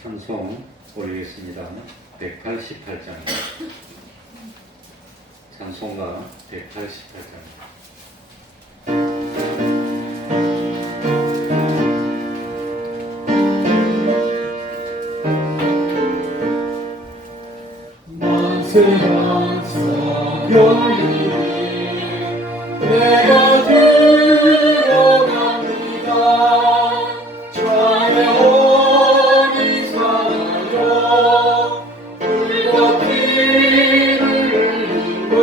찬송 올리겠습니다. 188장입니다. 찬송가 188장입니다. 만세한 사명이 내가 들어갑니다. 주의 어린 사랑으로 불과 피를 흘린 것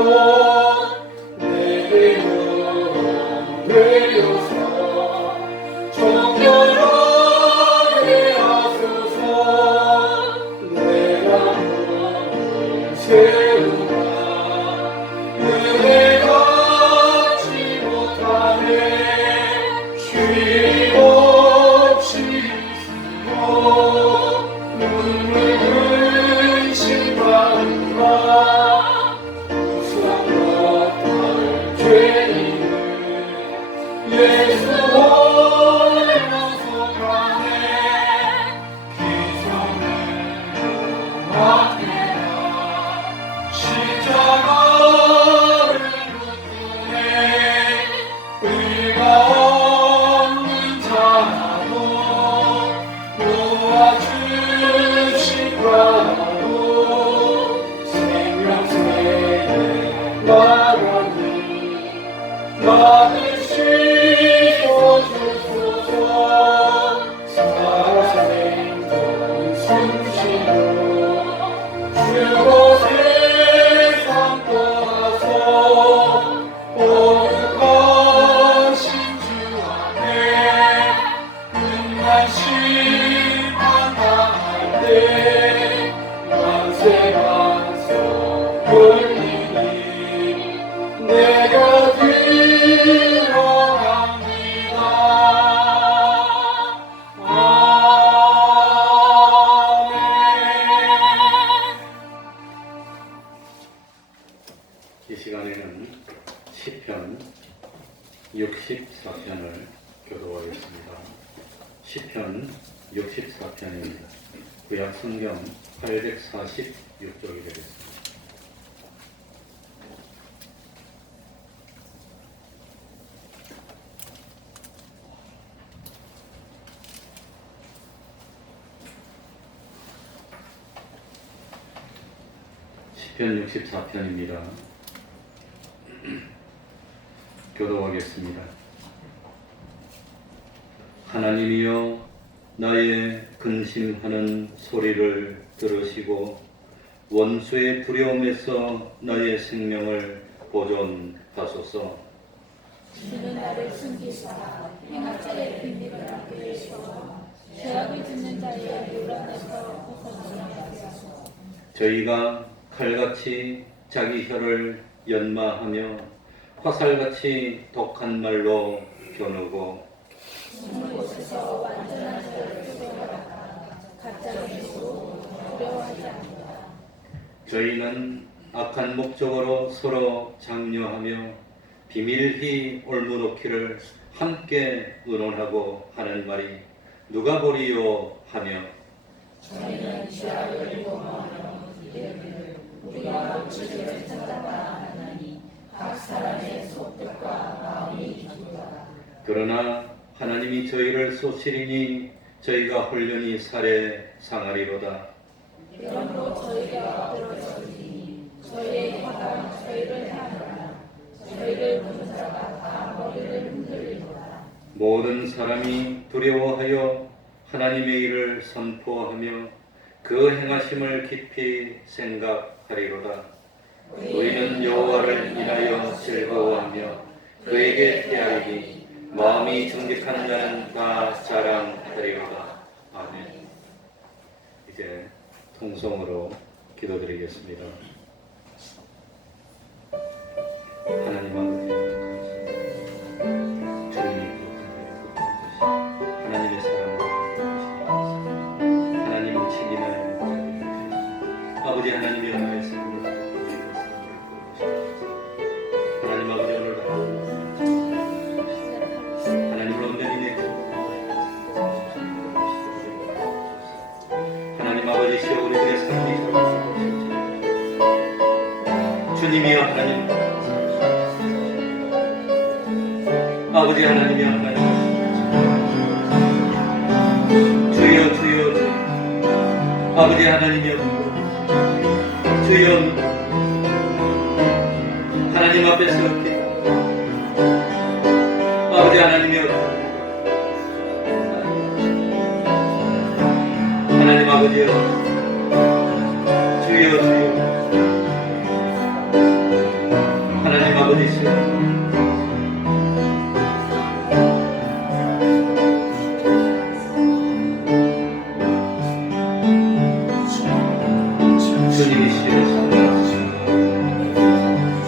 내게 영원 되어서 정결하게 하소서. 내가 세우라 은혜 받지 못하네. 쉼 없이 있으며 눈물 근심하느라 무서웠던 죄인을 예수 원하소가네. 기성을 맡겨라. 십자가를 묻네. 의가 없는 자라도 도와주신 바로 생명새를 말하니 받으시고 주소서. 살아생전 숨쉬고 주고 세상 떠나서 오죽하신 주 앞에 끝난 심판 당할 때 만세만서 돌리니 내가 들어갑니다. 아멘. 이 시간에는 시편 64편을 교도하겠습니다. 시편 64편입니다. 구약 성경 846쪽이 되겠습니다. 시편 64편입니다. 교도하겠습니다. 하나님이여 나의 근심하는 소리를 들으시고 원수의 두려움에서 나의 생명을 보존하소서. 주는 나를 숨기사 행악자의 비밀을 알게 하시고 죄악을 짓는 자의 논란에서 벗어나게 하소서. 저희가 칼같이 자기 혀를 연마하며 화살같이 독한 말로 겨누고 숨은 곳에서 완전한 자를 쫓아나가 가짜를 믿고 두려워하지 않는다. 저희는 악한 목적으로 서로 장려하며 비밀히 올무놓기를 함께 의논하고 하는 말이 누가 보리요 하며 저희는 죄악을 공허하며 이르기를 우리가 주를 찾아가 하나니 각 사람의 속뜻과 마음이 기쁘다. 그러나 하나님이 저희를 쏘시리니 저희가 홀련히 살해 상하리로다. 그러므로 저희가 엎드러지니 저희의 혀가 저희를 향하라. 저희를 부는 자가 다 머리를 흔들리로다. 모든 사람이 두려워하여 하나님의 일을 선포하며 그 행하심을 깊이 생각하리로다. 우리는 여호와를 인하여 즐거워하며 그에게 태하리니 마음이 정직한 자는 다 자랑하리로다. 아멘. 이제 통성으로 기도드리겠습니다. 하나님 아버지, 주님이 부족한 하나님이 하나님 주여 주여 주여 아버지 하나님이여 주여 하나님 앞에 서게 아버지 하나님이여 하나님 아버지여 주여 주여 하나님 아버지시여 주님이시여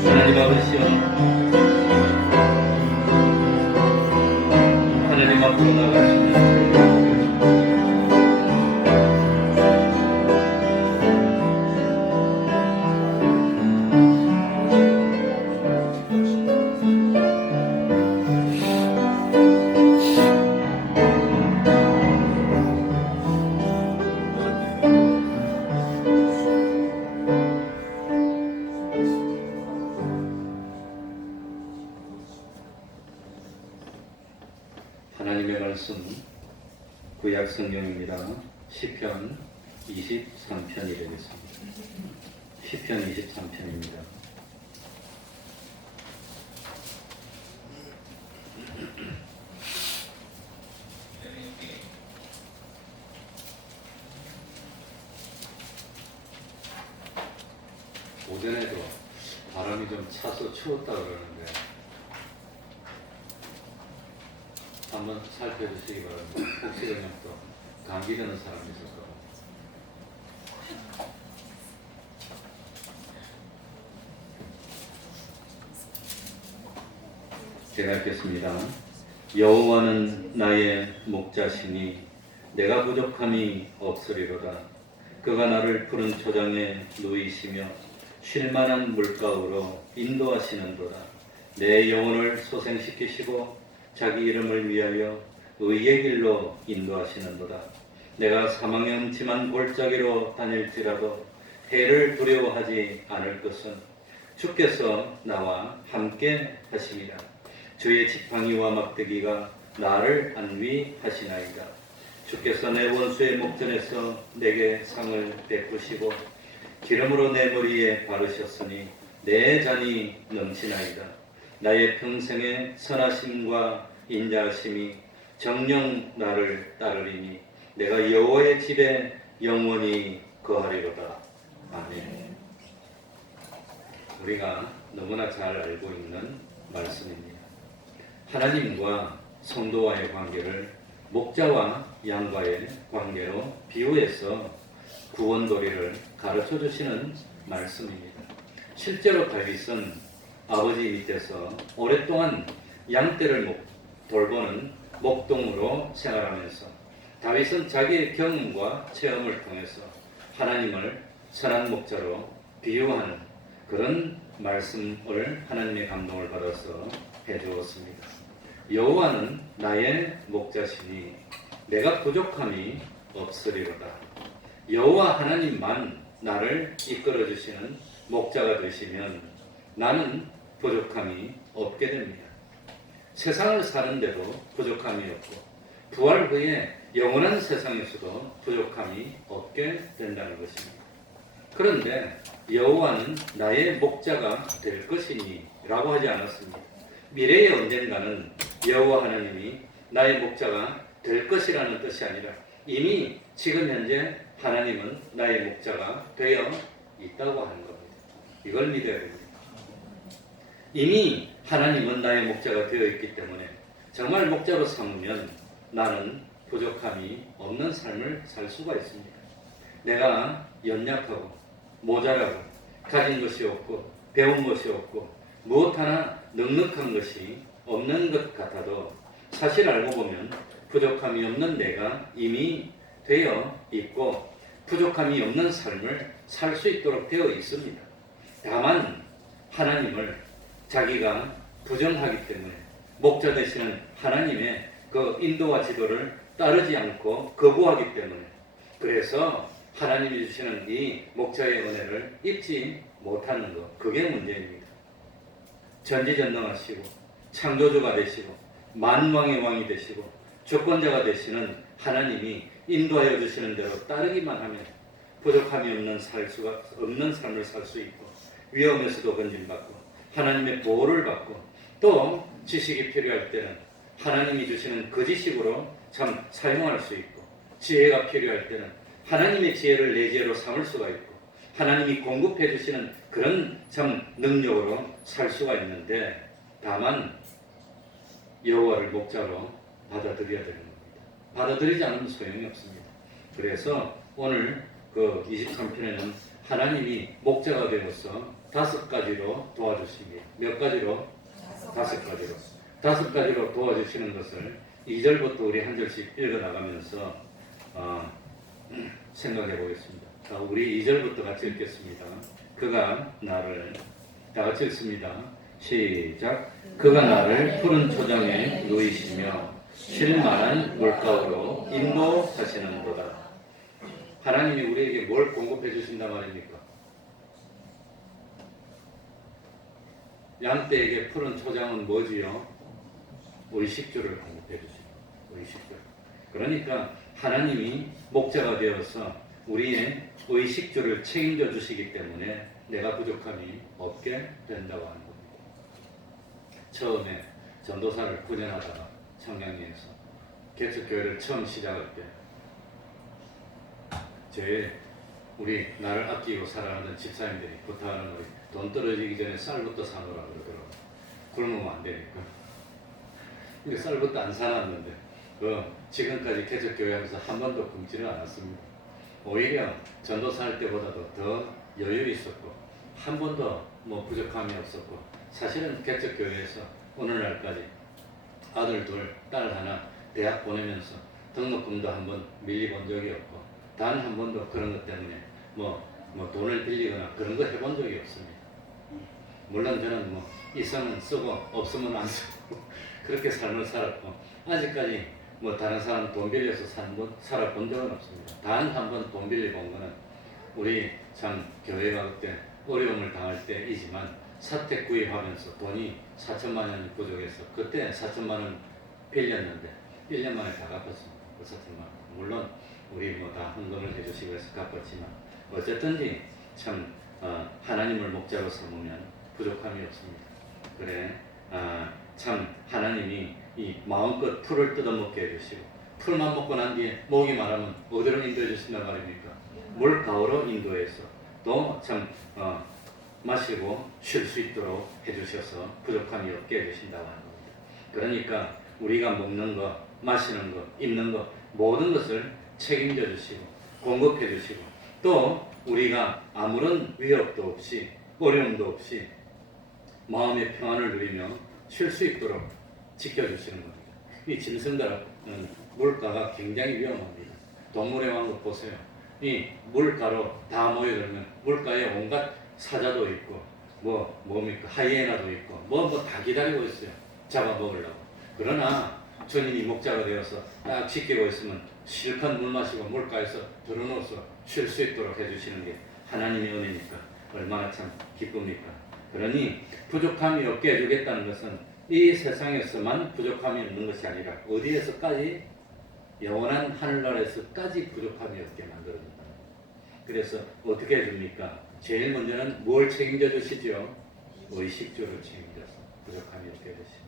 하나님 아버지시여 하나님 앞으로 나가시면 하나님의 말씀 구약 성경입니다. 시편 23편이 되겠습니다. 시편 23편입니다. 오전에도 바람이 좀 차서 추웠다 그러는데 한번 살펴주시기 바랍니다. 혹시 그냥 또 감기 되는 사람이 있을까? 제가 읽겠습니다. 여호와는 나의 목자시니 내가 부족함이 없으리로다. 그가 나를 푸른 초장에 누이시며 쉴만한 물가으로 인도하시는도다. 내 영혼을 소생시키시고 자기 이름을 위하여 의의 길로 인도하시는도다. 내가 사망의 음침한 골짜기로 다닐지라도 해를 두려워하지 않을 것은 주께서 나와 함께 하심이라. 주의 지팡이와 막대기가 나를 안위하시나이다. 주께서 내 원수의 목전에서 내게 상을 베푸시고 기름으로 내 머리에 바르셨으니 내 잔이 넘치나이다. 나의 평생의 선하심과 인자하심이 정녕 나를 따르리니 내가 여호와의 집에 영원히 거하리로다. 아멘. 우리가 너무나 잘 알고 있는 말씀입니다. 하나님과 성도와의 관계를 목자와 양과의 관계로 비유해서 구원도리를 가르쳐 주시는 말씀입니다. 실제로 다윗은 아버지 밑에서 오랫동안 양떼를 돌보는 목동으로 생활하면서 다윗은 자기의 경험과 체험을 통해서 하나님을 선한 목자로 비유하는 그런 말씀을 하나님의 감동을 받아서 해주었습니다. 여호와는 나의 목자시니 내가 부족함이 없으리로다. 여호와 하나님만 나를 이끌어 주시는 목자가 되시면 나는 부족함이 없게 됩니다. 세상을 사는데도 부족함이 없고 부활 후에 영원한 세상에서도 부족함이 없게 된다는 것입니다. 그런데 여호와는 나의 목자가 될 것이니 라고 하지 않았습니다. 미래의 언젠가는 여호와 하나님이 나의 목자가 될 것이라는 뜻이 아니라 이미 지금 현재 하나님은 나의 목자가 되어 있다고 하는 겁니다. 이걸 믿어야 됩니다. 이미 하나님은 나의 목자가 되어 있기 때문에 정말 목자로 삼으면 나는 부족함이 없는 삶을 살 수가 있습니다. 내가 연약하고 모자라고 가진 것이 없고 배운 것이 없고 무엇 하나 넉넉한 것이 없는 것 같아도 사실 알고 보면 부족함이 없는 내가 이미 되어 있고 부족함이 없는 삶을 살 수 있도록 되어 있습니다. 다만 하나님을 자기가 부정하기 때문에 목자 되시는 하나님의 그 인도와 지도를 따르지 않고 거부하기 때문에 그래서 하나님이 주시는 이 목자의 은혜를 잊지 못하는 것, 그게 문제입니다. 전지전능하시고 창조주가 되시고 만왕의 왕이 되시고 주권자가 되시는 하나님이 인도하여 주시는 대로 따르기만 하면 부족함이 없는 삶을 살 수 있고 위험에서도 건진받고 하나님의 보호를 받고 또 지식이 필요할 때는 하나님이 주시는 그 지식으로 참 사용할 수 있고 지혜가 필요할 때는 하나님의 지혜를 내 지혜로 삼을 수가 있고 하나님이 공급해 주시는 그런 참 능력으로 살 수가 있는데 다만 여호와를 목자로 받아들여야 되는 겁니다. 받아들이지 않으면 소용이 없습니다. 그래서 오늘 그 23편에는 하나님이 목자가 되어서 5가지로 도와주시기 몇 가지로? 5가지로 5가지로 도와주시는 것을 2절부터 우리 한 절씩 읽어나가면서 생각해 보겠습니다. 자, 우리 2절부터 같이 읽겠습니다. 그가 나를 다 같이 읽습니다. 시작. 그가 나를 푸른 초장에 누이시며 쉴만한 물가로 인도하시는도다. 하나님이 우리에게 뭘 공급해 주신단 말입니까? 양떼에게 푸른 초장은 뭐지요? 의식주를 공급해 주십니다. 의식주. 그러니까 하나님이 목자가 되어서 우리의 의식주를 책임져 주시기 때문에 내가 부족함이 없게 된다고 하는 겁니다. 처음에 전도사를 구전하다가 청량리에서 개척교회를 처음 시작할 때 우리 나를 아끼고 사랑하는 집사님들이 부탁하는 우리 돈 떨어지기 전에 쌀부터 사놓으라 그러더라고요. 굶으면 안 되니까. 근데 쌀부터 안 사놨는데 지금까지 개척교회 하면서 한 번도 굶지를 않았습니다. 오히려 전도사 할 때보다도 더 여유 있었고 한 번도 뭐 부족함이 없었고 사실은 개척교회에서 오늘날까지 아들 둘, 딸 하나 대학 보내면서 등록금도 한 번 밀려본 적이 없고 단 한 번도 그런 것 때문에 뭐 돈을 빌리거나 그런 거 해본 적이 없습니다. 물론 저는 뭐 있으면 쓰고 없으면 안 쓰고 그렇게 삶을 살았고 아직까지 뭐 다른 사람 돈 빌려서 살아본 적은 없습니다. 단 한 번 돈 빌려본 거는 우리 참 교회가 그때 어려움을 당할 때이지만 사택 구입하면서 돈이 4천만 원이 부족해서 그때 4천만 원 빌렸는데 1년 만에 다 갚았습니다. 그 4천만 원. 물론 우리 뭐 다 헌금을 해주시고 해서 갚았지만 어쨌든지 참 하나님을 목자로 삼으면 부족함이 없습니다. 그래 참 하나님이 이 마음껏 풀을 뜯어먹게 해주시고 풀만 먹고 난 뒤에 목이 마르면 어디로 인도해 주신단 말입니까? 물가으로 인도해서 또 참 마시고 쉴 수 있도록 해주셔서 부족함이 없게 해주신다고 하는 겁니다. 그러니까 우리가 먹는 거, 마시는 거, 입는 거 모든 것을 책임져 주시고 공급해 주시고 또 우리가 아무런 위협도 없이 어려움도 없이 마음의 평안을 누리며 쉴 수 있도록 지켜주시는 겁니다. 이 짐승들은 물가가 굉장히 위험합니다. 동물의 왕국 보세요. 이 물가로 다 모여들면 물가에 온갖 사자도 있고 뭡니까 하이에나도 있고 다 기다리고 있어요. 잡아먹으려고. 그러나 주님이 목자가 되어서 딱 지키고 있으면 실컷 물 마시고 물가에서 들어놓아서 쉴 수 있도록 해주시는 게 하나님의 은혜니까 얼마나 참 기쁩니까? 그러니 부족함이 없게 해주겠다는 것은 이 세상에서만 부족함이 없는 것이 아니라 어디에서까지 영원한 하늘나라에서까지 부족함이 없게 만들어준다. 그래서 어떻게 해줍니까? 제일 먼저는 뭘 책임져 주시죠? 의식주를 책임져서 부족함이 없게 해주시고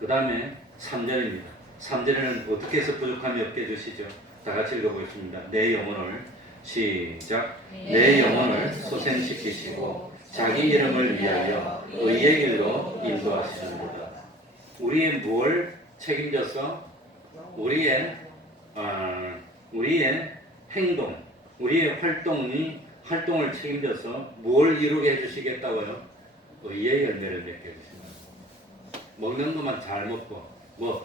그 다음에 3절입니다. 3절에는 어떻게 해서 부족함이 없게 해주시죠? 다 같이 읽어보겠습니다. 내 영혼을 시작. 내 영혼을 소생시키시고 자기 이름을 위하여 의의 길로 인도하시는도다. 우리의 뭘 책임져서 우리의 행동, 우리의 활동을 책임져서 뭘 이루게 해주시겠다고요? 의의 열매를 맺게 해주신다. 먹는 것만 잘 먹고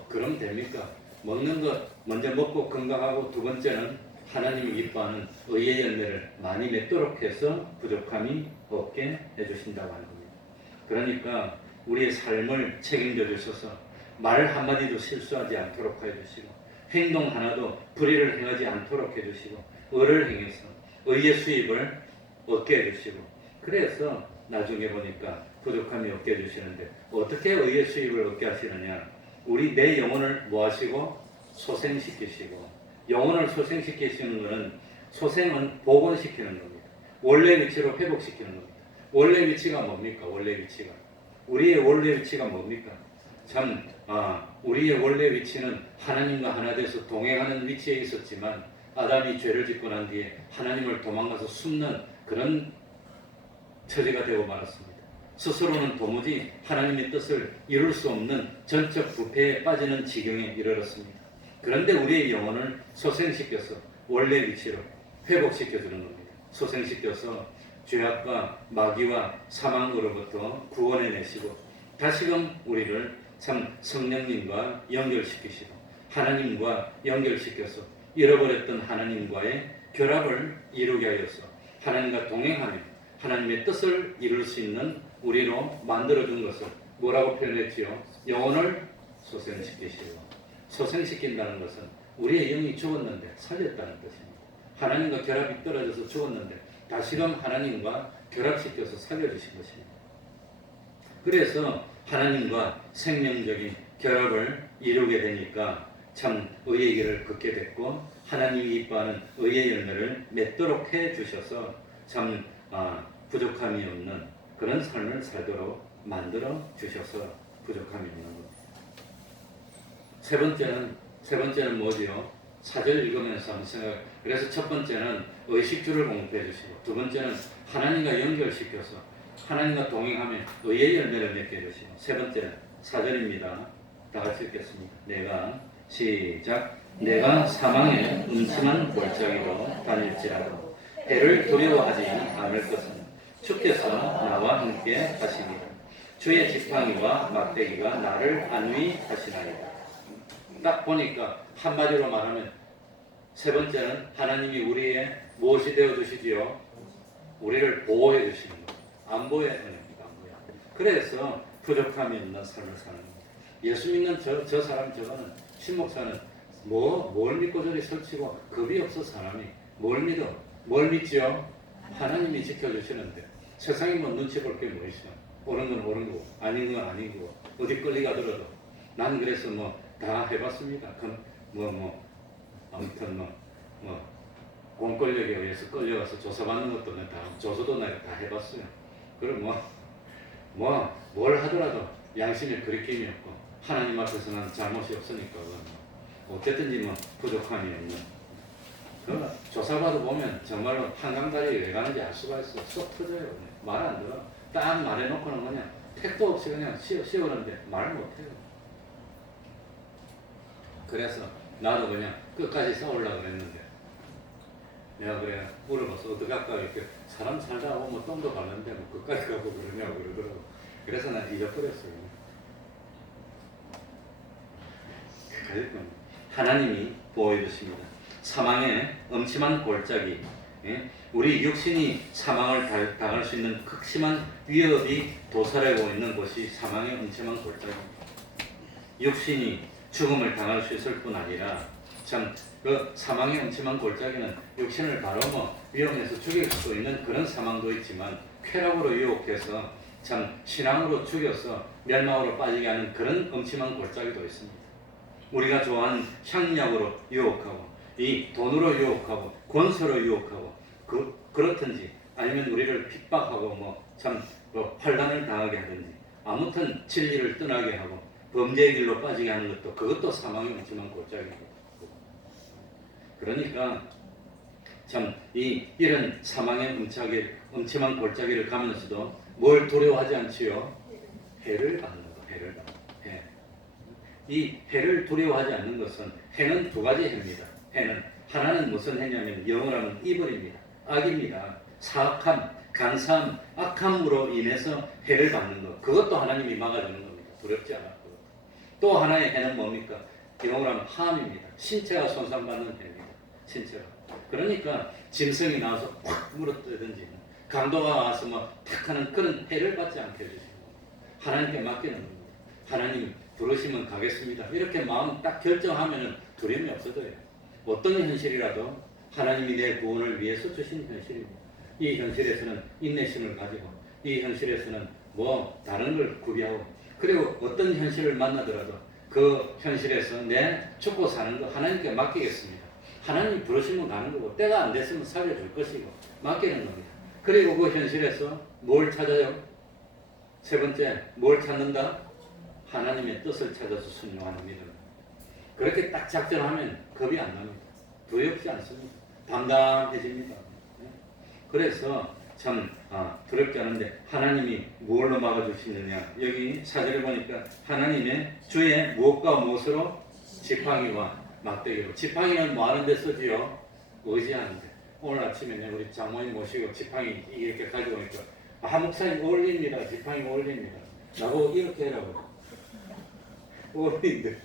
그럼 됩니까? 먹는 것 먼저 먹고 건강하고 두 번째는 하나님이 기뻐하는 의의 열매를 많이 맺도록 해서 부족함이 없게 해주신다고 하는 겁니다. 그러니까 우리의 삶을 책임져 주셔서 말 한마디도 실수하지 않도록 해주시고 행동 하나도 불의를 행하지 않도록 해주시고 의를 행해서 의의 수입을 얻게 해주시고 그래서 나중에 보니까 부족함이 없게 해주시는데 어떻게 의의 수입을 얻게 하시느냐? 우리 내 영혼을 뭐 하시고? 소생시키시고. 영혼을 소생시키시는 것은 소생은 복원시키는 겁니다. 원래 위치로 회복시키는 겁니다. 원래 위치가 뭡니까? 원래 위치가. 우리의 원래 위치가 뭡니까? 참, 우리의 원래 위치는 하나님과 하나 돼서 동행하는 위치에 있었지만 아담이 죄를 짓고 난 뒤에 하나님을 도망가서 숨는 그런 처지가 되고 말았습니다. 스스로는 도무지 하나님의 뜻을 이룰 수 없는 전적 부패에 빠지는 지경에 이르렀습니다. 그런데 우리의 영혼을 소생시켜서 원래 위치로 회복시켜주는 겁니다. 소생시켜서 죄악과 마귀와 사망으로부터 구원해내시고 다시금 우리를 참 성령님과 연결시키시고 하나님과 연결시켜서 잃어버렸던 하나님과의 결합을 이루게 하여서 하나님과 동행하며 하나님의 뜻을 이룰 수 있는 우리로 만들어준 것을 뭐라고 표현했지요? 영혼을 소생시키시고. 소생시킨다는 것은 우리의 영이 죽었는데 살렸다는 뜻입니다. 하나님과 결합이 떨어져서 죽었는데 다시금 하나님과 결합시켜서 살려주신 것입니다. 그래서 하나님과 생명적인 결합을 이루게 되니까 참 의의 길을 걷게 됐고 하나님이 이뻐하는 의의 열매를 맺도록 해주셔서 참 부족함이 없는 그런 삶을 살도록 만들어 주셔서 부족함이 없는 것. 세 번째는 뭐지요? 4절 읽으면서 한번 생각. 그래서 첫 번째는 의식주를 공급해 주시고, 두 번째는 하나님과 연결시켜서 하나님과 동행하며 의의 열매를 맺게 해주시고, 세 번째는 4절입니다. 다 같이 읽겠습니다. 내가 사망의 음침한 골짜기로 다닐지라도 해를 두려워하지 않을 것은 주께서 나와 함께 하시니라. 주의 지팡이와 막대기가 나를 안위하시나이다. 딱 보니까 한마디로 말하면 세 번째는 하나님이 우리의 무엇이 되어주시지요? 우리를 보호해 주시는 것. 안보의 은혜입니다. 안보의. 그래서 부족함이 없는 삶을 사는 겁니다. 예수 믿는 저 사람 저거는 신목사는 뭘 믿고 저리 설치고 겁이 없어 사람이 뭘 믿어? 뭘 믿지요? 하나님이 지켜주시는데 세상에 뭐 눈치 볼 게 뭐 있어? 옳은 건 옳은 거고 아닌 건 아닌 거고 어디 끌리가더라도 난 그래서 뭐 다 해봤습니다. 아무튼 공권력에 의해서 끌려가서 조사받는 것도 다 조사도 내가 다 해봤어요. 그럼 뭘 하더라도 양심에 거리낌이 없고 하나님 앞에서는 잘못이 없으니까 어쨌든지 부족함이 없는. 그 조사받아 보면 정말로 한강다리 왜 가는지 알 수가 있어. 쏙 터져요. 말 안 들어. 딱 말해놓고는 그냥 택도 없이 그냥 씌우는데 말 못해요. 그래서 나도 그냥 끝까지 싸우려고 그랬는데 내가 그래 물어봤어. 어떻게 할까? 이렇게 사람 살다 보면 똥도 밟는데 끝까지 가고 그러냐고 그러더라고. 그래서 난 잊어버렸어요. 하나님이 보호해 주십니다. 사망의 음침한 골짜기, 우리 육신이 사망을 당할 수 있는 극심한 위협이 도사리고 있는 곳이 사망의 음침한 골짜기입니다. 육신이 죽음을 당할 수 있을 뿐 아니라 참 그 사망의 음침한 골짜기는 육신을 바로 위험해서 죽일 수 있는 그런 사망도 있지만 쾌락으로 유혹해서 참 신앙으로 죽여서 멸망으로 빠지게 하는 그런 음침한 골짜기도 있습니다. 우리가 좋아하는 향약으로 유혹하고 이 돈으로 유혹하고 권세로 유혹하고 그렇든지 아니면 우리를 핍박하고 환난을 당하게 하든지 아무튼 진리를 떠나게 하고 범죄의 길로 빠지게 하는 것도 그것도 사망의 음침한 골짜기입니다. 그러니까 참 이런 사망의 음침한 골짜기를 가면서도 뭘 두려워하지 않지요? 해를 받는 거, 해를 받는 거. 해. 이 해를 두려워하지 않는 것은 해는 두 가지 해입니다. 해는 하나는 무슨 해냐면 영어로 하면 이블입니다. 악입니다. 사악함, 간사함, 악함으로 인해서 해를 받는 것. 그것도 하나님이 막아주는 겁니다. 두렵지 않았고. 또 하나의 해는 뭡니까? 영어로 하면 함입니다. 신체가 손상받는 해입니다. 신체가. 그러니까 짐승이 나와서 확 물어뜯든지 강도가 와서 탁 하는 그런 해를 받지 않게 해주시고 하나님께 맡기는 겁니다. 하나님 부르시면 가겠습니다. 이렇게 마음 딱 결정하면 두려움이 없어져요. 어떤 현실이라도 하나님이 내 구원을 위해서 주신 현실입니다. 이 현실에서는 인내심을 가지고 이 현실에서는 다른 걸 구비하고 그리고 어떤 현실을 만나더라도 그 현실에서 내 죽고 사는 거 하나님께 맡기겠습니다. 하나님 부르시면 가는 거고 때가 안 됐으면 살려줄 것이고 맡기는 겁니다. 그리고 그 현실에서 뭘 찾아요? 세 번째, 뭘 찾는다? 하나님의 뜻을 찾아서 순종하는 믿음. 그렇게 딱 작전하면 겁이 안 납니다. 두렵지 않습니다. 담담해집니다. 그래서 참 두렵지 않은데 하나님이 무엇로 막아주시느냐. 여기 사절을 보니까 하나님의 주의 무엇과 무엇으로 지팡이와 막대기로. 지팡이는 뭐 하는 데 쓰지요? 의지하는 데. 오늘 아침에 우리 장모님 모시고 지팡이 이렇게 가지고 오니까 목사님 어울립니다. 지팡이 어울립니다. 나보고 이렇게 해라고. 어울린데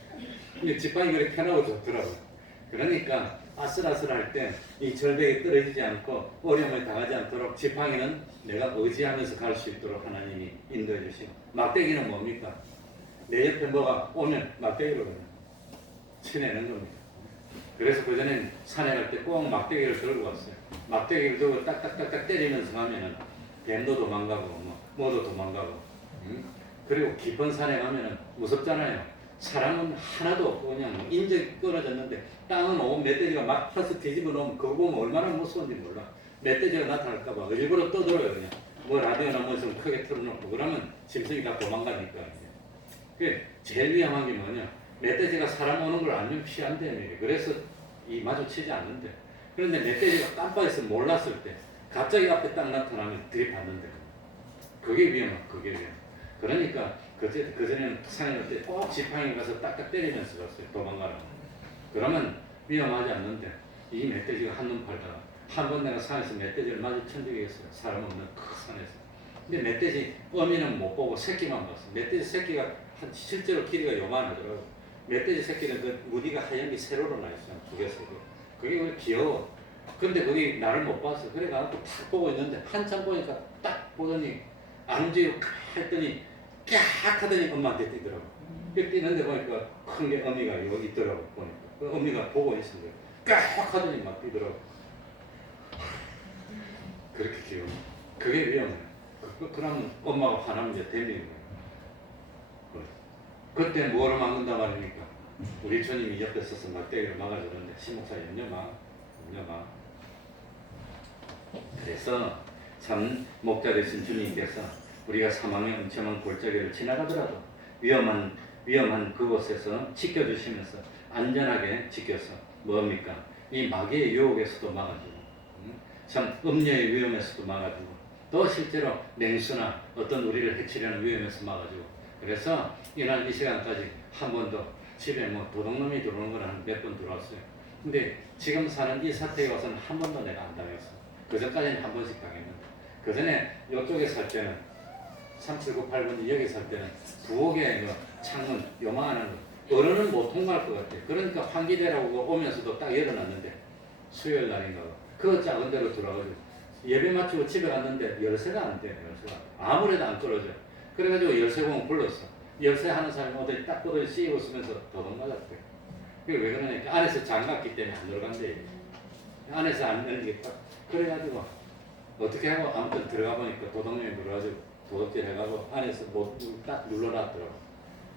이 지팡이 그렇게 해놓고 좋더라고요. 그러니까 아슬아슬할 때 이 절벽에 떨어지지 않고 어려움을 당하지 않도록 지팡이는 내가 의지하면서 갈 수 있도록 하나님이 인도해 주시고 막대기는 뭡니까? 내 옆에 뭐가 오면 막대기로 그냥 치내는 겁니다. 그래서 그전엔 산에 갈 때 꼭 막대기를 들고 왔어요. 막대기를 들고 딱딱딱딱 때리면서 가면은 뱀도 도망가고 뭐도 도망가고 그리고 깊은 산에 가면은 무섭잖아요. 사람은 하나도 없고 그냥 인적이 끊어졌는데 땅은 온 멧돼지가 막 파서 뒤집어 놓으면 그거 보면 얼마나 무서운지 몰라. 멧돼지가 나타날까봐 일부러 떠들어요. 그냥 뭐 라디오나 뭐 있으면 크게 틀어놓고 그러면 짐승이 다 도망가니까. 그게 제일 위험한 게 뭐냐, 멧돼지가 사람 오는 걸 알면 피한다며. 그래서 이 마주치지 않는데, 그런데 멧돼지가 깜빡해서 몰랐을 때 갑자기 앞에 딱 나타나면 들이받는데 그게 위험해. 그게 위험해. 그러니까 그전에는 산에 갈 때 꼭 지팡이 가서 딱딱 때리면서 갔어요. 도망가라고. 그러면 위험하지 않는데 이 멧돼지가 한눈 팔다가 한 번 내가 산에서 멧돼지를 마주친 적이 있어요. 사람 없는 큰 산에서. 근데 멧돼지 어미는 못 보고 새끼만 봤어. 멧돼지 새끼가 실제로 길이가 요만하더라고. 멧돼지 새끼는 그 무늬가 하얀 게 세로로 나 있어요. 두 개, 세 개. 그게 왜 귀여워. 근데 거기 나를 못 봤어. 그래가지고 탁 보고 있는데 한참 보니까 딱 보더니 안 움직이고 했더니 깍 하더니 엄마한테 뛰더라고. 뛰는데 보니까 큰 게 어미가 여기 있더라고. 보니까 그 어미가 보고 있은 거예요. 깍 하더니 막 뛰더라고. 그렇게 귀여워. 그게 위험해. 그러면 엄마가 화나면 이제 데미는 거예요. 그때 뭐로 막는다 말입니까? 우리 주님이 옆에 서서 막대기를 막아주는데 신목사 염려마. 그래서 참 목자 되신 주님께서 우리가 사망의 엄청난 골짜기를 지나가더라도 위험한 그곳에서 지켜주시면서 안전하게 지켜서 뭡니까? 이 마귀의 유혹에서도 막아주고 참 음녀의 위험에서도 막아주고 또 실제로 냉수나 어떤 우리를 해치려는 위험에서 막아주고. 그래서 이날 이 시간까지 한 번도 집에 뭐 도둑놈이 들어오는 건 한 몇 번 들어왔어요. 근데 지금 사는 이 사태에 와서는 한 번도 내가 안 당했어. 그전까지는 한 번씩 당했는데, 그전에 이쪽에 살 때는 3798번 여기 살 때는 부엌에 그 창문 요만한 거 어른은 못 통과할 것 같아. 그러니까 환기대라고 오면서도 딱 열어놨는데 수요일 날인가 그 작은 데로 들어가지고 예배 마치고 집에 갔는데 열쇠가 안 돼. 열쇠가 아무래도 안 떨어져. 그래가지고 열쇠공을 불렀어. 열쇠 하는 사람이 어디 딱 보더니 씌고 쓰면서 도둑 맞았대. 그게 왜 그러냐니까 안에서 장갑기 때문에 안 들어간대. 안에서 안 열리겠다. 그래가지고 어떻게 하고 아무튼 들어가 보니까 도둑놈이 들어가지고 도둑질 해가지고 안에서 뭐 딱 눌러놨더라고.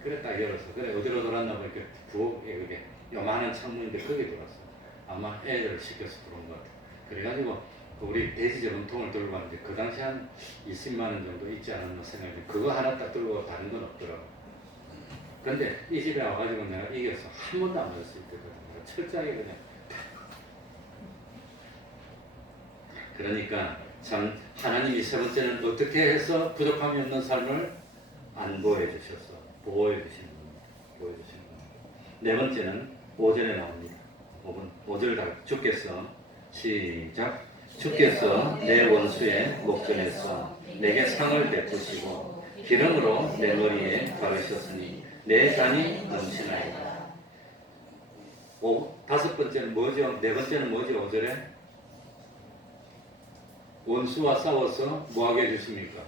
그래 딱 열었어. 그래 어디로 돌았나 보니까 부엌에 그게 요만한 창문인데 거기 들어왔어. 아마 애들을 시켜서 들어온 것 같아. 그래가지고 우리 돼지 저금통을 들고 갔는데 그 당시 한 20만 원 정도 있지 않았나 생각해. 그거 하나 딱 들고 다른 건 없더라고. 근데 이 집에 와가지고 내가 이겨서 한 번도 안 맞았을 때거든. 철저하게 그냥. 그러니까 참 하나님이 세 번째는 어떻게 해서 부족함이 없는 삶을 안보해 주셔서 보호해 주시는 겁니다. 보호해 주시는 겁니다. 네 번째는 5절에 나옵니다. 5절 다 주께서 시작. 주께서 내 원수의 목전에서 내게 상을 베푸시고 기름으로 내 머리에 바르셨으니 내 잔이 넘치나이다. 다섯 번째는 뭐죠? 네 번째는 뭐죠? 5절에 원수와 싸워서 뭐하게 해주십니까?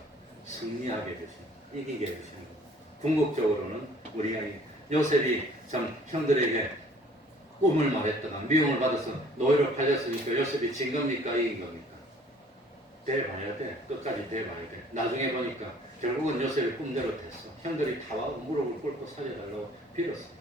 승리하게 해주십니다. 이기게 해주십니다. 궁극적으로는 우리가 요셉이 참 형들에게 꿈을 말했다가 미움을 받아서 노예로 팔렸으니까 요셉이 진 겁니까? 이긴 겁니까? 대봐야 돼. 끝까지 대봐야 돼. 나중에 보니까 결국은 요셉이 꿈대로 됐어. 형들이 다 와서 무릎을 꿇고 살려달라고 빌었어요.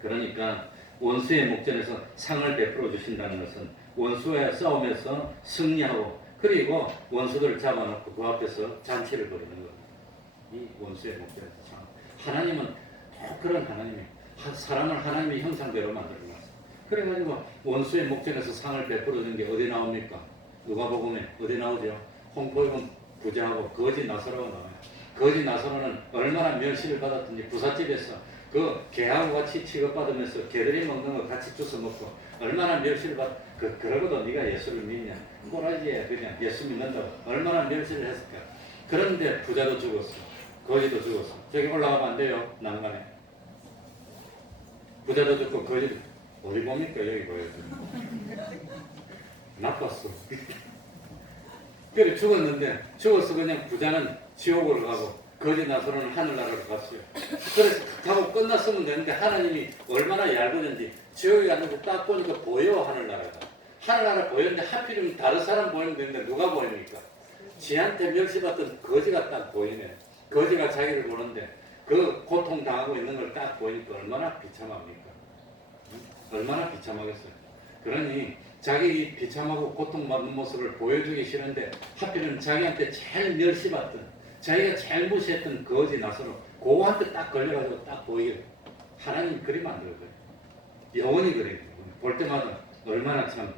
그러니까 원수의 목전에서 상을 베풀어 주신다는 것은 원수와 싸움에서 승리하고 그리고 원수들을 잡아놓고 그 앞에서 잔치를 벌이는 겁니다. 이 원수의 목전에서 상. 하나님은 그런 하나님이 사람을 하나님의 형상대로 만들어놨어요. 그래가지고 원수의 목전에서 상을 베풀어 주는 게 어디 나옵니까? 누가복음에 어디 나오죠? 홍보이금 부자하고 거지 나사로가 나와요. 거지 나사로는 얼마나 멸시를 받았든지 부잣집에서 그 개하고 같이 취급받으면서 개들이 먹는 거 같이 주워 먹고 얼마나 멸시를 그러고도 네가 예수를 믿냐? 꼬라지에 그냥 예수 믿는다고 얼마나 멸시를 했을까? 그런데 부자도 죽었어. 거지도 죽었어. 저기 올라가면 안 돼요. 난간에. 부자도 죽고 거지도 어디 봅니까? 여기 보여요. 나빴어. 그래 죽었는데 죽어서 그냥 부자는 지옥으로 가고 거지 나서는 하늘나라로 갔어요. 그래서 하고 끝났으면 되는데 하나님이 얼마나 얇은지 지옥에 갔는데 딱 보니까 보여 하늘나라가. 하늘나라 보였는데 하필이면 다른 사람 보이면 되는데 누가 보입니까? 지한테 멸시받던 거지가 딱 보이네. 거지가 자기를 보는데 그 고통당하고 있는 걸 딱 보니까 얼마나 비참합니까? 얼마나 비참하겠어요. 그러니 자기 비참하고 고통받는 모습을 보여주기 싫은데 하필은 자기한테 제일 멸시받던 자기가 제일 무시했던 거지 나서로 그거한테 딱 걸려가지고 딱 보이게 하나님 그림 만들어줘요. 영원히 그래요. 볼 때마다 얼마나 참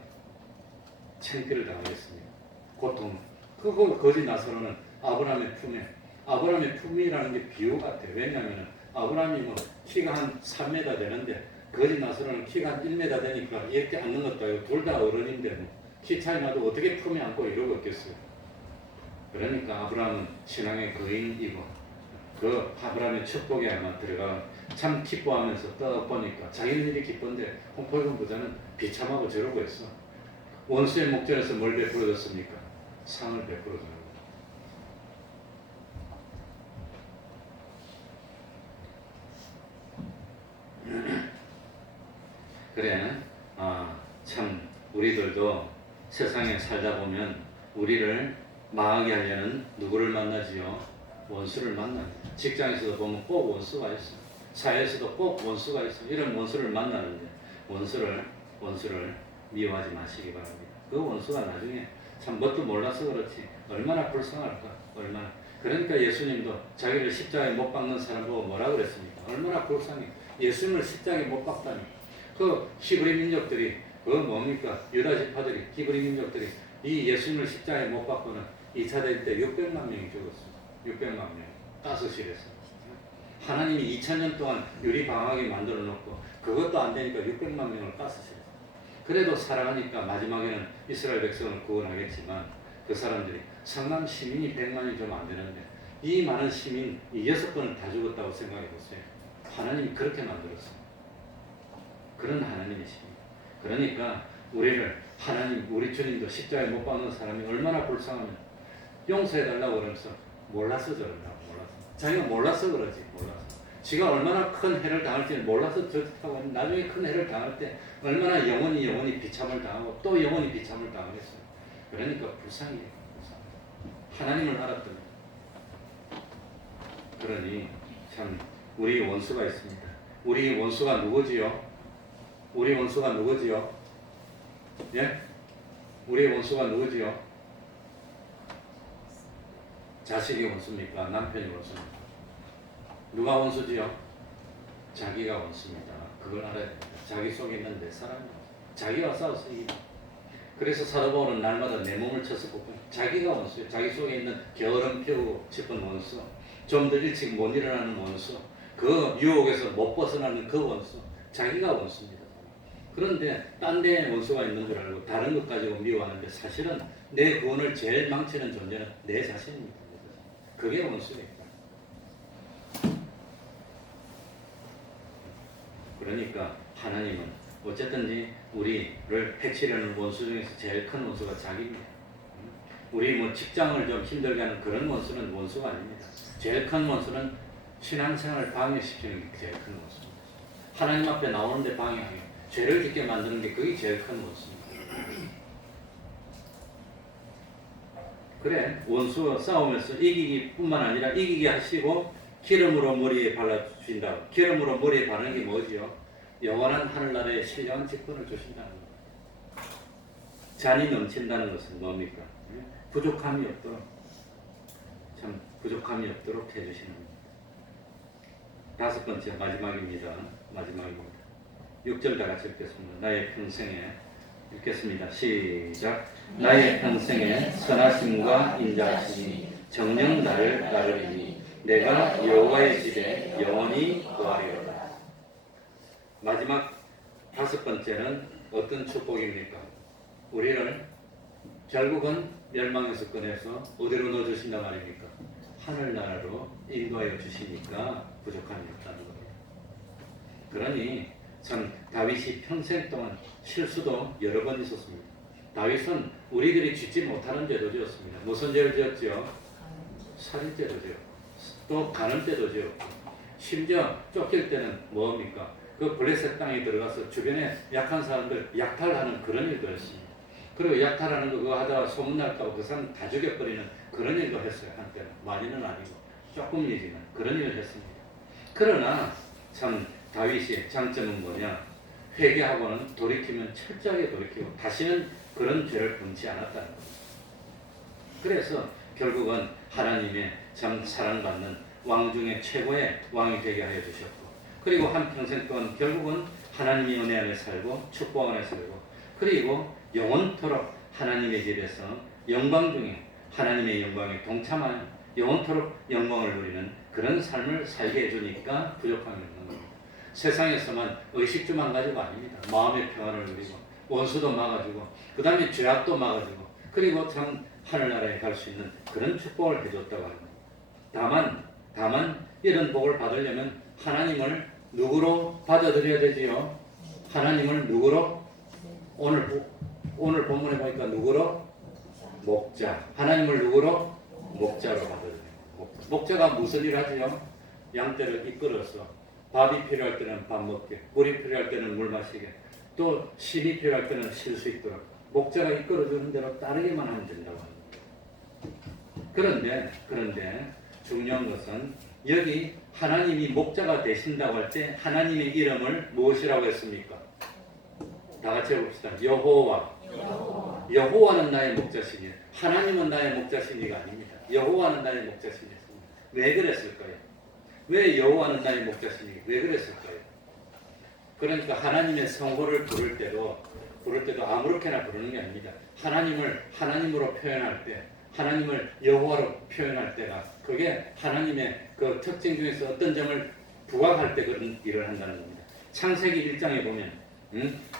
창피를 당하겠습니까? 고통. 그거 거지 나서로는 아브라함의 품이라는 게 비유 같아요. 왜냐하면 아브라함이 뭐 키가 한 3m 되는데 거지 나서로는 키가 한 1m 되니까 이렇게 앉는 것도 아니고 둘 다 어른인데 뭐 키 차이 나도 어떻게 품에 안고 이러고 있겠어요. 그러니까 아브라함은 신앙의 거인이고 그 아브라함의 축복에 아마 들어가 참 기뻐하면서 떠보니까 자기는 이렇게 기쁜데 홍포이금 부자는 비참하고 저러고 있어. 원수의 목전에서 뭘 베풀어 줬습니까? 상을 베풀어 주는 거예요. 그래, 참 우리들도 세상에 살다 보면 우리를 망하게 하려는 누구를 만나지요? 원수를 만나요. 직장에서도 보면 꼭 원수가 있어. 사회에서도 꼭 원수가 있어. 이런 원수를 만나는데 원수를 미워하지 마시기 바랍니다. 그 원수가 나중에 참 뭣도 몰라서 그렇지 얼마나 불쌍할까. 얼마나. 그러니까 예수님도 자기를 십자가에 못 박는 사람 보고 뭐라 그랬습니까? 얼마나 불쌍해. 예수님을 십자가에 못 박다니. 그 히브리 민족들이 그 뭡니까? 유다 지파들이 히브리 민족들이 이 예수님을 십자가에 못 박고는 2차 대전 때 600만 명이 죽었어요. 600만 명. 가스실에서. 하나님이 2000년 동안 유리 방학에 만들어 놓고 그것도 안 되니까 600만 명을 가스실에서. 그래도 사랑하니까 마지막에는 이스라엘 백성을 구원하겠지만 그 사람들이 성남 시민이 100만이 좀 안 되는데 이 많은 시민 이 6번을 다 죽었다고 생각해 보세요. 하나님이 그렇게 만들었어요. 그런 하나님이십니다. 그러니까 우리를 하나님 우리 주님도 십자가에 못 박는 사람이 얼마나 불쌍하면 용서해달라고 그러면서 몰라서 저런다고. 몰라서 자기가 몰라서 그러지. 몰라서 지가 얼마나 큰 해를 당할지는 몰라서 저짓하고 나중에 큰 해를 당할 때 얼마나 영원히 비참을 당하고 또 영원히 비참을 당하겠어요. 그러니까 불쌍해요. 하나님을 알았더니 그러니 참 우리 원수가 있습니다. 우리 원수가 누구지요? 우리 원수가 누구지요? 예? 우리 원수가 누구지요? 자식이 원수입니까? 남편이 원수입니까? 누가 원수지요? 자기가 원수입니다. 그걸 알아야 됩니다. 자기 속에 있는 내 사람이 자기와 싸워서 이깁니다. 그래서 사도 바울은 날마다 내 몸을 쳐서 보고 자기가 원수예요. 자기 속에 있는 게으름 피우고 싶은 원수, 좀 더 일찍 못 일어나는 원수, 그 유혹에서 못 벗어나는 그 원수, 자기가 원수입니다. 그런데 딴 데에 원수가 있는 줄 알고 다른 것 가지고 미워하는데 사실은 내 구원을 제일 망치는 존재는 내 자신입니다. 그게 원수예요. 그러니까 하나님은 어쨌든지 우리를 해치려는 원수 중에서 제일 큰 원수가 자기입니다. 우리 뭐 직장을 좀 힘들게 하는 그런 원수는 원수가 아닙니다. 제일 큰 원수는 신앙생활을 방해시키는 게 제일 큰 원수입니다. 하나님 앞에 나오는데 방해하게 죄를 짓게 만드는 게 그게 제일 큰 원수입니다. 그래 원수와 싸우면서 이기기뿐만 아니라 이기게 하시고 기름으로 머리에 발라주신다. 기름으로 머리에 바르는 게 뭐지요? 영원한 하늘나라의 신령한 직분을 주신다는 거예요. 잔이 넘친다는 것은 뭡니까? 부족함이 없도록, 참 부족함이 없도록 해주시는 겁니다. 다섯 번째, 마지막입니다. 마지막입니다. 6절 다 같이 읽겠습니다. 나의 평생에, 읽겠습니다. 시작. 나의 평생에 선하심과 인자하심이 정녕 나를 따르리니 내가 여호와의 집에 영원히 거하리로다. 마지막 다섯 번째는 어떤 축복입니까? 우리를 결국은 멸망에서 꺼내서 어디로 넣어주신단 말입니까? 하늘나라로 인도하여 주시니까 부족함이 없다는 겁니다. 그러니 참 다윗이 평생 동안 실수도 여러 번 있었습니다. 다윗은 우리들이 짓지 못하는 죄도 지었습니다. 무슨 죄를 지었죠? 살인죄도 지었고 또 간음죄도 지었고 심지어 쫓길 때는 뭡니까? 그 블레셋 땅에 들어가서 주변에 약한 사람들 약탈하는 그런 일도 했습니다. 그리고 약탈하는 거 그거 하다가 소문날까봐 그 사람 다 죽여버리는 그런 일도 했어요. 한때는. 많이는 아니고 조금이지만 그런 일을 했습니다. 그러나 참 다윗의 장점은 뭐냐? 회개하고는 돌이키면 철저하게 돌이키고 다시는 그런 죄를 범치 않았다는 겁니다. 그래서 결국은 하나님의 참 사랑받는 왕 중에 최고의 왕이 되게 하여 주셨고 그리고 한평생 동안 결국은 하나님의 은혜 안에 살고 축복 안에 살고 그리고 영원토록 하나님의 집에서 영광 중에 하나님의 영광에 동참하는 영원토록 영광을 누리는 그런 삶을 살게 해주니까 부족함이 없는 겁니다. 세상에서만 의식주만 가지고 아닙니다. 마음의 평안을 누리고 원수도 막아주고 그 다음에 죄악도 막아주고 그리고 참 하늘나라에 갈 수 있는 그런 축복을 해줬다고 합니다. 다만 이런 복을 받으려면 하나님을 누구로 받아들여야 되지요? 하나님을 누구로? 오늘 본문에 보니까 누구로? 목자. 하나님을 누구로? 목자로 받아들여요. 목자가 무슨 일 하지요? 양떼를 이끌어서 밥이 필요할 때는 밥 먹게, 물이 필요할 때는 물 마시게, 또 신이 필요할 때는 쉴 수 있도록 목자가 이끌어주는 대로 따르기만 하면 된다고 합니다. 그런데 중요한 것은 여기 하나님이 목자가 되신다고 할 때 하나님의 이름을 무엇이라고 했습니까? 다 같이 해봅시다. 여호와. 여호와는 나의 목자시니 하나님은 나의 목자시니가 아닙니다. 여호와는 나의 목자시니였습니다. 왜 그랬을까요? 왜 여호와는 나의 목자시니 왜 그랬을까요? 그러니까 하나님의 성호를 부를 때도 아무렇게나 부르는 게 아닙니다. 하나님을 하나님으로 표현할 때 하나님을 여호와로 표현할 때가 그게 하나님의 그 특징 중에서 어떤 점을 부각할 때 그런 일을 한다는 겁니다. 창세기 1장에 보면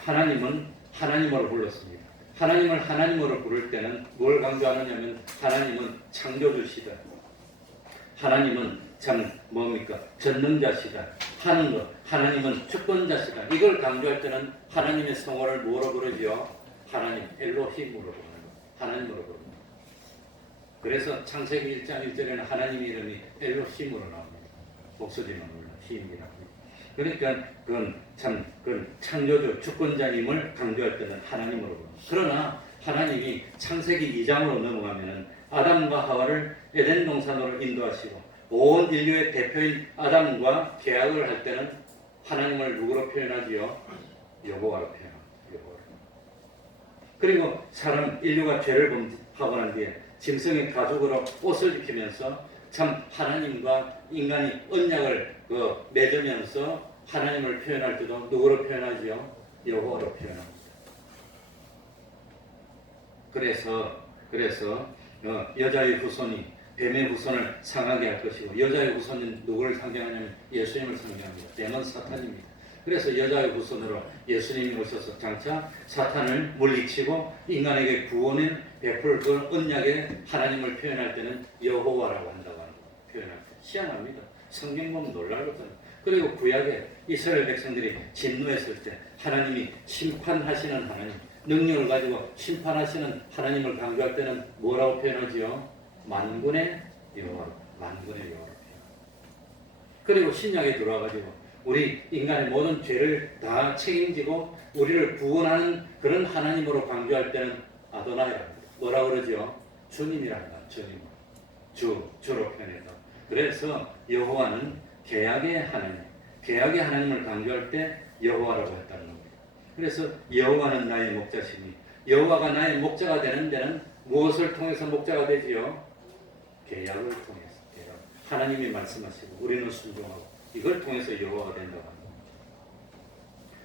하나님은 하나님으로 불렀습니다. 하나님을 하나님으로 부를 때는 뭘 강조하느냐면 하나님은 창조주시다. 하나님은 참 뭡니까? 전능자시다. 하는 것. 하나님은 주권자시다. 이걸 강조할 때는 하나님의 성호를 뭐로 부르지요? 하나님, 엘로힘으로 부르는 것. 하나님으로 부르는 것. 그래서 창세기 1장 1절에는 하나님의 이름이 엘로힘으로 나옵니다. 목소리만 올라 힘이라고. 그러니까 그건 창조주 주권자님을 강조할 때는 하나님으로 부릅니다. 그러나 하나님이 창세기 2장으로 넘어가면은 아담과 하와를 에덴 동산으로 인도하시고 온 인류의 대표인 아담과 계약을 할 때는 하나님을 누구로 표현하지요? 여호와로 표현합니다. 여호와로. 그리고 인류가 죄를 하고 난 뒤에 짐승의 가죽으로 옷을 입히면서 참 하나님과 인간이 언약을 맺으면서 하나님을 표현할 때도 누구로 표현하지요? 여호와로 표현합니다. 그래서 여자의 후손이 뱀의 후손을 상하게 할 것이고 여자의 후손은 누구를 상징하냐면 예수님을 상징합니다. 뱀은 사탄입니다. 그래서 여자의 후손으로 예수님이 오셔서 장차 사탄을 물리치고 인간에게 구원을 베풀 그 언약의 하나님을 표현할 때는 여호와라고 한다고 하는 거예요. 표현할 때. 희한합니다. 성경 보면 놀라거든요. 그리고 구약에 이스라엘 백성들이 진노했을 때 하나님이 심판하시는 하나님, 능력을 가지고 심판하시는 하나님을 강조할 때는 뭐라고 표현하지요? 만군의 여호와, 만군의 여호와. 그리고 신약에 들어와가지고 우리 인간의 모든 죄를 다 책임지고 우리를 구원하는 그런 하나님으로 강조할 때는 아도나이랍니다. 뭐라고 그러죠? 주님이랍니다. 주님. 주로 표현해서. 그래서 여호와는 계약의 하나님, 계약의 하나님을 강조할 때 여호와라고 했다는 겁니다. 그래서 여호와는 나의 목자시니, 여호와가 나의 목자가 되는 데는 무엇을 통해서 목자가 되지요? 계약을 통해서. 계약. 하나님이 말씀하시고 우리는 순종하고 이걸 통해서 여호와가 된다고 합니다.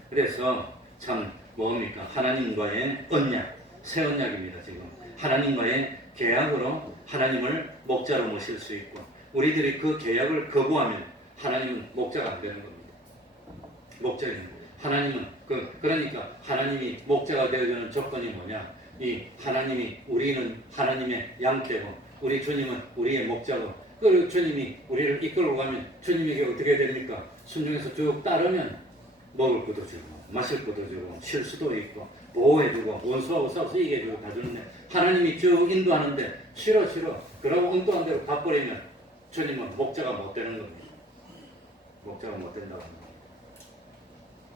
그래서 참 뭡니까? 하나님과의 언약, 새 언약입니다. 지금 하나님과의 계약으로 하나님을 목자로 모실 수 있고, 우리들이 그 계약을 거부하면 하나님은 목자가 안 되는 겁니다. 목자는 하나님은 그러니까 하나님이 목자가 되어주는 조건이 뭐냐? 이 하나님이 우리는 하나님의 양떼고 우리 주님은 우리의 목자고, 그 주님이 우리를 이끌고 가면 주님에게 어떻게 됩니까? 순종해서 쭉 따르면 먹을 것도 주고 마실 것도 주고 쉴 수도 있고 보호해주고 원수하고 싸워서 이겨주고 다 주는데, 하나님이 쭉 인도하는데 싫어 그러고 엉뚱한 대로 가버리면 주님은 목자가 못 되는 겁니다. 목자가 못 된다고 합니다.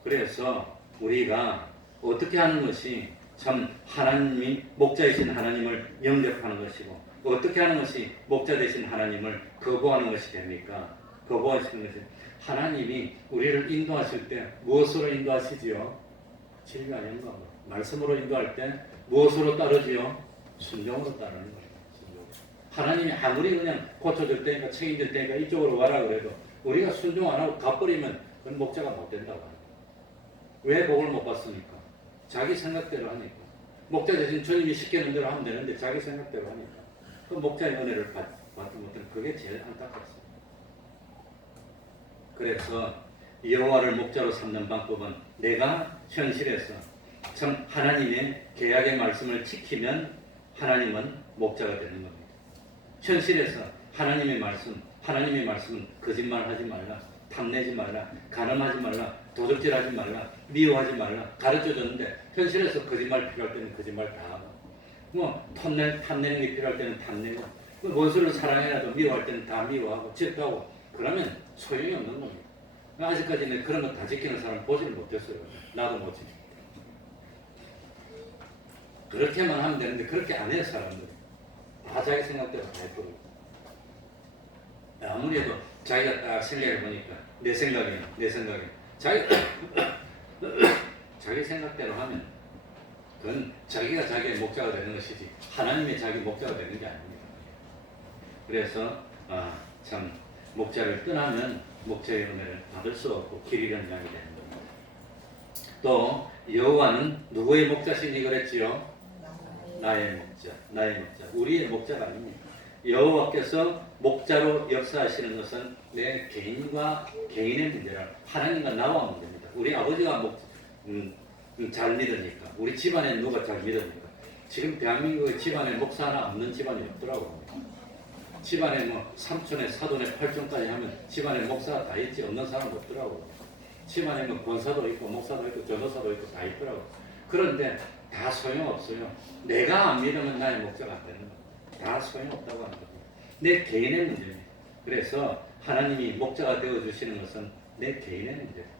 그래서 우리가 어떻게 하는 것이 참 하나님이 목자이신 하나님을 영접하는 것이고, 어떻게 하는 것이 목자 되신 하나님을 거부하는 것이 됩니까? 거부하시는 것이, 하나님이 우리를 인도하실 때 무엇으로 인도하시지요? 진리와 영광으로. 말씀으로 인도할 때 무엇으로 따르지요? 순종으로 따르는 거예요. 순종. 하나님이 아무리 그냥 고쳐줄 때니까 책임질 때니까 이쪽으로 와라 그래도 우리가 순종 안 하고 가버리면 그건 목자가 못 된다고 합니다. 왜 복을 못 받습니까? 자기 생각대로 하니까. 목자 대신 주님이 시키는 대로 하면 되는데 자기 생각대로 하니까 그 목자의 은혜를 받지 못하는, 그게 제일 안타깝습니다. 그래서 여호와를 목자로 삼는 방법은 내가 현실에서 참 하나님의 계약의 말씀을 지키면 하나님은 목자가 되는 겁니다. 현실에서 하나님의 말씀은 거짓말하지 말라, 탐내지 말라, 간음하지 말라, 도적질하지 말라, 미워하지 말라 가르쳐줬는데, 현실에서 거짓말 필요할 때는 거짓말 다 하고, 뭐 탐내는 게 필요할 때는 탐내고, 원수를 사랑해라도 미워할 때는 다 미워하고 질투하고, 그러면 소용이 없는 겁니다. 아직까지는 그런 거 다 지키는 사람 보지를 못했어요. 나도 못 지켜. 그렇게만 하면 되는데 그렇게 안 해요. 사람들 다 자기 생각대로 다 해버리고, 아무래도 자기가 딱 생각해 보니까 내 생각에 자기 생각대로 하면 그건 자기가 자기의 목자가 되는 것이지 하나님의 자기 목자가 되는 게 아닙니다. 그래서 참 목자를 떠나면 목자의 은혜를 받을 수 없고 길 잃은 양이 되는 겁니다. 또 여호와는 누구의 목자시니 그랬지요? 나의 목자. 우리의 목자가 아닙니다. 여호와께서 목자로 역사하시는 것은 내 개인과 개인의 문제라, 하나님과 나와 문제입니다. 우리 아버지가 잘 믿으니까, 우리 집안에 누가 잘 믿으니까. 지금 대한민국의 집안에 목사 하나 없는 집안이 없더라고요. 집안에 뭐 삼촌에 사돈에 팔촌까지 하면 집안에 목사가 다 있지, 없는 사람 없더라고요. 집안에 뭐 권사도 있고 목사도 있고 전도사도 있고 다 있더라고요. 그런데 다 소용없어요. 내가 안 믿으면 나의 목자가 안 되는 거예요. 다 소용없다고 하는 겁니다. 내 개인의 문제입니다. 그래서 하나님이 목자가 되어주시는 것은 내 개인의 문제예요.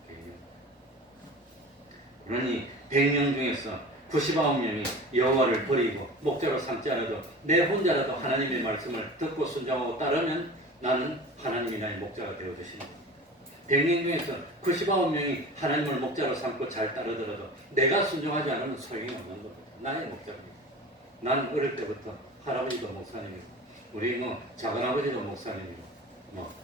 그러니 100명 중에서 99명이 여호와를 버리고 목자로 삼지 않아도 내 혼자라도 하나님의 말씀을 듣고 순종하고 따르면 나는 하나님이 나의 목자가 되어주십니다. 100명 중에서 99명이 하나님을 목자로 삼고 잘 따르더라도 내가 순종하지 않으면 소용이 없는 겁니다. 나의 목자입니다. 나는 어릴 때부터 할아버지도 목사님이고 우리 작은아버지도 목사님이고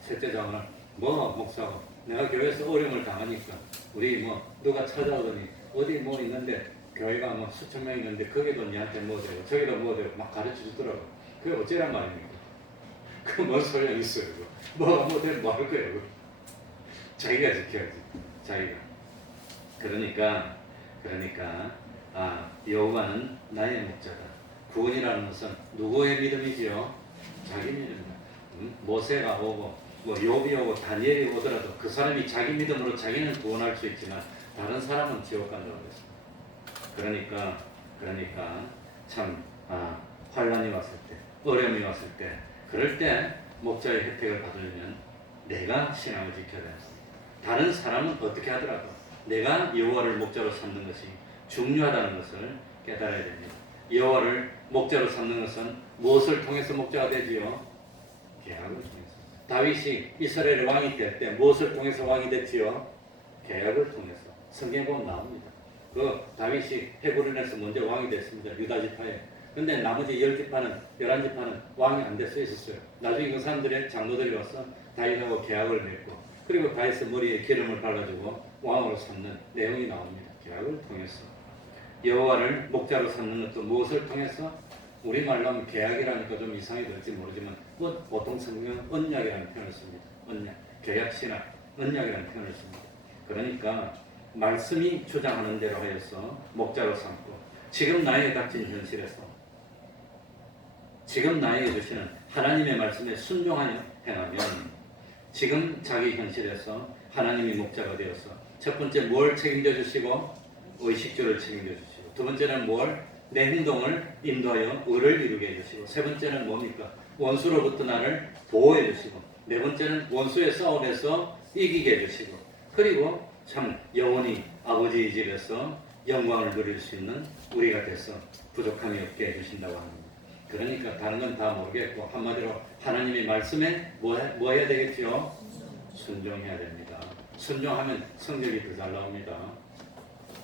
셋째 장은 목사고, 내가 교회에서 어려움을 당하니까 우리 누가 찾아오더니 어디 있는데 교회가 수천 명 있는데 거기도 니한테 되고 저기도 되고 막 가르쳐 주더라고. 그게 어쩌란 말입니까? 그 뭔 소용이 있어요. 되면 뭐 할 거예요. 자기가 지켜야지. 자기가. 그러니까 여호와는 나의 목자다. 구원이라는 것은 누구의 믿음이지요? 자기 믿음이다. 모세가 오고 욥이 오고 다니엘이 오더라도 그 사람이 자기 믿음으로 자기는 구원할 수 있지만 다른 사람은 지옥 간다고 그랬습니다. 그러니까 참 환란이 왔을 때, 어려움이 왔을 때, 그럴 때 목자의 혜택을 받으려면 내가 신앙을 지켜야 됩니다. 다른 사람은 어떻게 하더라도 내가 여호와를 목자로 삼는 것이 중요하다는 것을 깨달아야 됩니다. 여호와를 목자로 삼는 것은 무엇을 통해서 목자가 되지요? 계약을 통해서. 다윗이 이스라엘의 왕이 될 때 무엇을 통해서 왕이 됐지요? 계약을 통해서. 성경에 보면 나옵니다. 그 다윗이 헤브론에서 먼저 왕이 됐습니다. 유다 지파에. 근데 나머지 10지파는 11지파는 왕이 안 될 수 있었어요. 나중에 그 사람들의 장로들이 와서 다윗하고 계약을 맺고 그리고 다윗의 머리에 기름을 발라주고 왕으로 삼는 내용이 나옵니다. 계약을 통해서. 여호와를 목자로 삼는 것도 무엇을 통해서? 우리말로 하면 계약이라니까 좀 이상이 될지 모르지만 보통 성경은 언약이라는 표현을 씁니다. 언약, 계약신학, 언약이라는 표현을 씁니다. 그러니까 말씀이 주장하는 대로 하여서 목자로 삼고 지금 나에게 닥친 현실에서 지금 나에게 주시는 하나님의 말씀에 순종하여 행하면 지금 자기 현실에서 하나님이 목자가 되어서 첫 번째 뭘 책임져 주시고 의식주를 책임져 주시고 두 번째는 내 행동을 인도하여 의를 이루게 해주시고 세 번째는 뭡니까? 원수로부터 나를 보호해 주시고 네 번째는 원수의 싸움에서 이기게 해주시고 그리고 참 영원히 아버지의 집에서 영광을 누릴 수 있는 우리가 돼서 부족함이 없게 해주신다고 합니다. 그러니까 다른 건 다 모르겠고 한마디로 하나님의 말씀에 뭐 해야 되겠죠? 순종해야 됩니다. 순종하면 성적이 더 잘 나옵니다.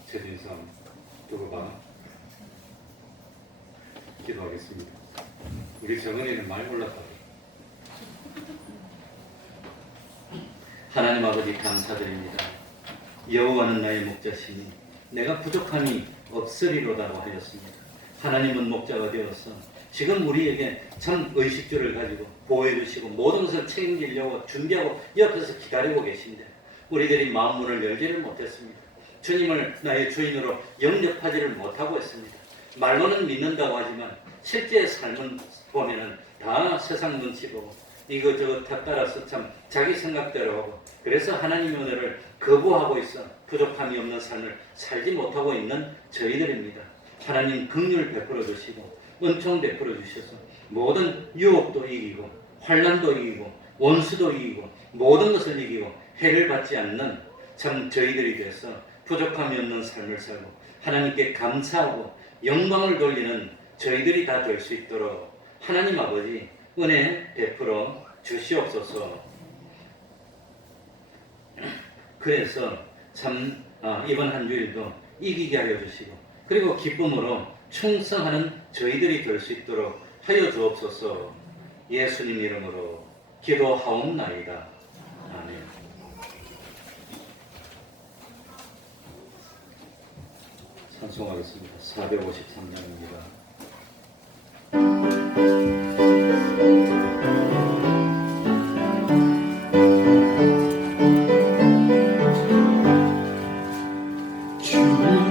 최진성 두고 봐. 기도하겠습니다. 우리 정은이는 많이 올랐다. 하나님 아버지 감사드립니다. 여호와는 나의 목자시니 내가 부족함이 없으리로다고 하였습니다. 하나님은 목자가 되어서 지금 우리에게 참 의식주를 가지고 보호해 주시고 모든 것을 책임지려고 준비하고 옆에서 기다리고 계신데 우리들이 마음문을 열지를 못했습니다. 주님을 나의 주인으로 영접하지를 못하고 있습니다. 말로는 믿는다고 하지만 실제 삶은 보면은 다 세상 눈치 보고 이것저것 다 따라서 참 자기 생각대로 하고 그래서 하나님의 은혜를 거부하고 있어 부족함이 없는 삶을 살지 못하고 있는 저희들입니다. 하나님 긍휼 베풀어 주시고 은총 베풀어 주셔서 모든 유혹도 이기고 환난도 이기고 원수도 이기고 모든 것을 이기고 해를 받지 않는 참 저희들이 돼서 부족함이 없는 삶을 살고 하나님께 감사하고 영광을 돌리는 저희들이 다 될 수 있도록 하나님 아버지 은혜 베풀어 주시옵소서. 그래서 참 이번 한 주일도 이기게 하여 주시고 그리고 기쁨으로 충성하는 저희들이 될 수 있도록 하여 주옵소서. 예수님 이름으로 기도하옵나이다. 아멘. 찬송하겠습니다. 453장입니다.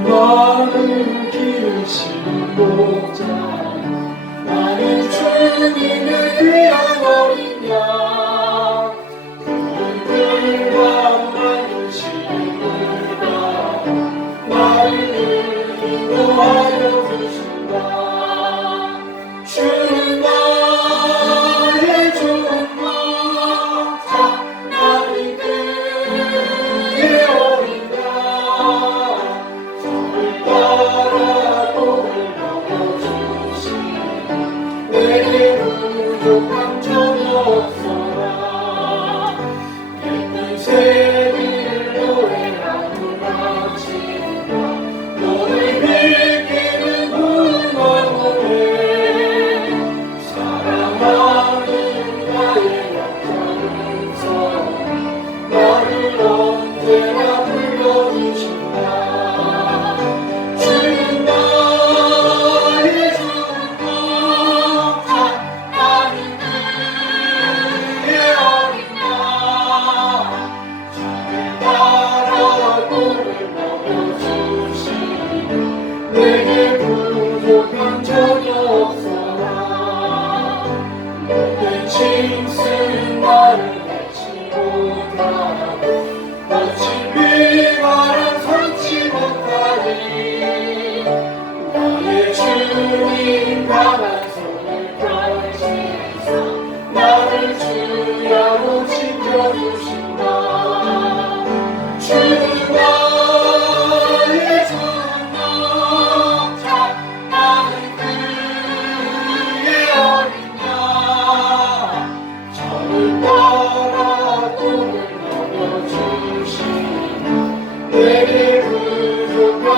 주님을 기르시는 목자 나는 주님을 위한 어린 양 그들과 만드시는 물과 나를 인도하여 주신다. 주는 나의 좋은 목자 나는 그의 어린 양 저를 따라 돌을 넘어주시니 내게 부족함 전혀 없어라. 예쁜 새를 노래하는 아침과 너를 믿기는 불만원에 사랑하는 나의 약한 성 나를 언제나 불러주신다. 주는 나의 좋은 목자 나는 그의 어린 양 주를 따라 돌을 넘어주시니 내게 부족함 전혀 없어라. 모든 짐승 나를 맺지 못하고 거친 비바람 삼치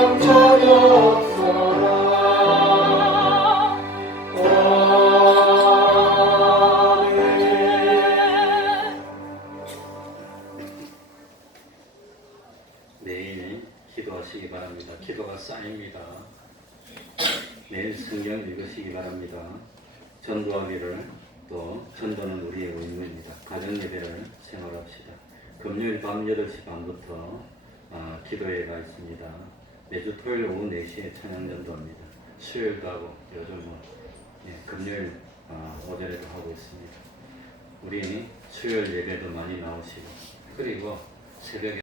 저녁서라 내일 기도하시기 바랍니다. 기도가 쌓입니다. 내일 성경 읽으시기 바랍니다. 전도하기를 또 전도는 우리의 의무입니다. 가정예배를 생활합시다. 금요일 밤 8시 반부터 기도회가 있습니다. 매주 토요일 오후 4시에 찬양전도합니다. 수요일도 하고 요즘 금요일 오전에도 하고 있습니다. 우리 수요일 예배도 많이 나오시고 그리고 새벽에